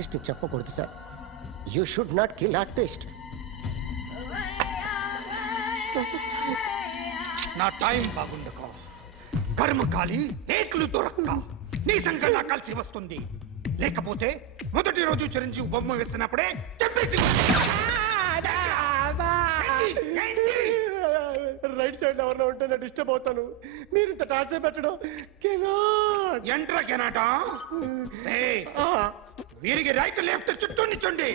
Artist ని చెప్పకూడదు sir. You should not kill artist. నా టైం బాగుండకో, కర్మకాలి ఏకులు దొరక్క నీ సంఘం నా కలిసి వస్తుంది. లేకపోతే మొదటి రోజు చిరంజీవి బొమ్మ వేసినప్పుడే చెప్పేసి రైట్ సైడ్ ఎవరిలో ఉంటే నేను డిస్టర్బ్ అవుతాను. మీరు ఇంత టార్చర్ పెట్టడం ఎంట్రా కెనాటా. వీరికి రైట్ లెఫ్ట్ చుట్టూ నిచ్చండి.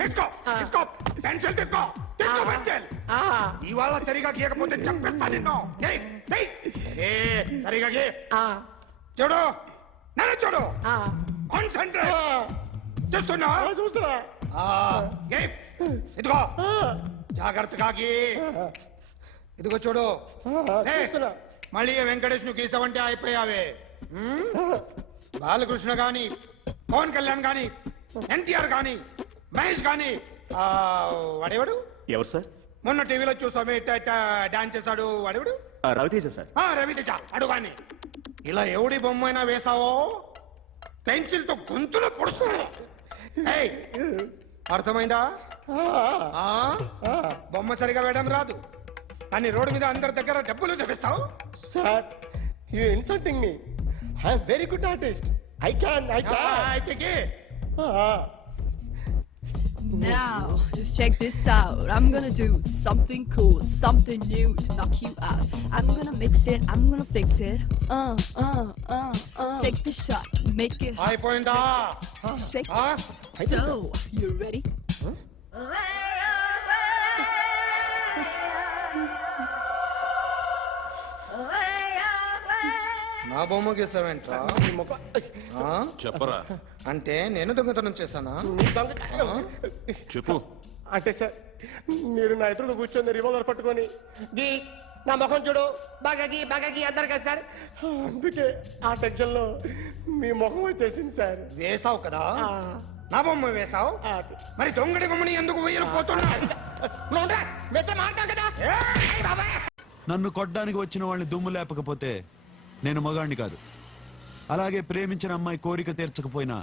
తీసుకో తీసుకో పెన్సిల్ తీసుకో తీసుకో పెన్సిల్. ఇవాళ సరిగా గీయకపోతే చెప్పేస్తా నిన్ను. సరిగా గీ. చూడు నన్ను చూడు. కాన్సంట్రేట్ చూస్తున్నా చూస్తున్నా. ఇదిగో జాగ్రత్తగా గీ. ఇదిగో చూడు. మళ్ళీ వెంకటేష్ ను గీసావంటే అయిపోయావే. బాలకృష్ణ గాని, పవన్ కళ్యాణ్ గాని, ఎన్టీఆర్ గాని, మహేష్ గాని, వాడేవాడు ఎవరు సార్? మొన్న టీవీలో చూసామే డాన్స్ చేశాడు వాడేవాడు? రవితేజ సార్. రవితేజ అడుగాని. ఇలా ఎవడి బొమ్మైనా వేసావో పెన్సిల్ తో గొంతులో పొడుస్తాను. అర్థమైందా? బొమ్మ సరిగా వేయడం రాదు అని రోడ్డు మీద అందరి దగ్గర డబ్బులు తెప్పిస్తావు. Sir you insulting me. I'm very good artist. I can. అయితే Now, just check this out. I'm gonna do something cool, something new to knock you out. I'm gonna mix it, I'm gonna fix it. Take the shot, make it hot. అయిపోయిందా? Shake it. So, you ready? నా బొమ్మ గీసావేంట్రా? చెప్పరా. అంటే నేను దొంగతనం చేశానా? చెప్పు. అంటే సార్ మీరు నా ఎదురు కూర్చొని రివాల్వర్ పట్టుకొని గీ నా ముఖం చూడు బాగా గీ అన్నారు కదా సార్. అందుకే ఆ టెన్షన్ లో మీ ముఖం వచ్చేసింది సార్. వేసావు కదా, నా బొమ్మ వేసావు. మరి దొంగడి బొమ్మని ఎందుకు వేయలు పోతున్నా? నన్ను కొట్టడానికి వచ్చిన వాళ్ళని దుమ్ము లేపకపోతే నేను మగాణ్ణి కాదు. అలాగే ప్రేమించిన అమ్మాయి కోరిక తీర్చకపోయినా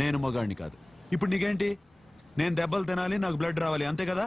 నేను మగాణ్ణి కాదు. ఇప్పుడు నీకేంటి? నేను దెబ్బలు తినాలి, నాకు బ్లడ్ రావాలి, అంతే కదా?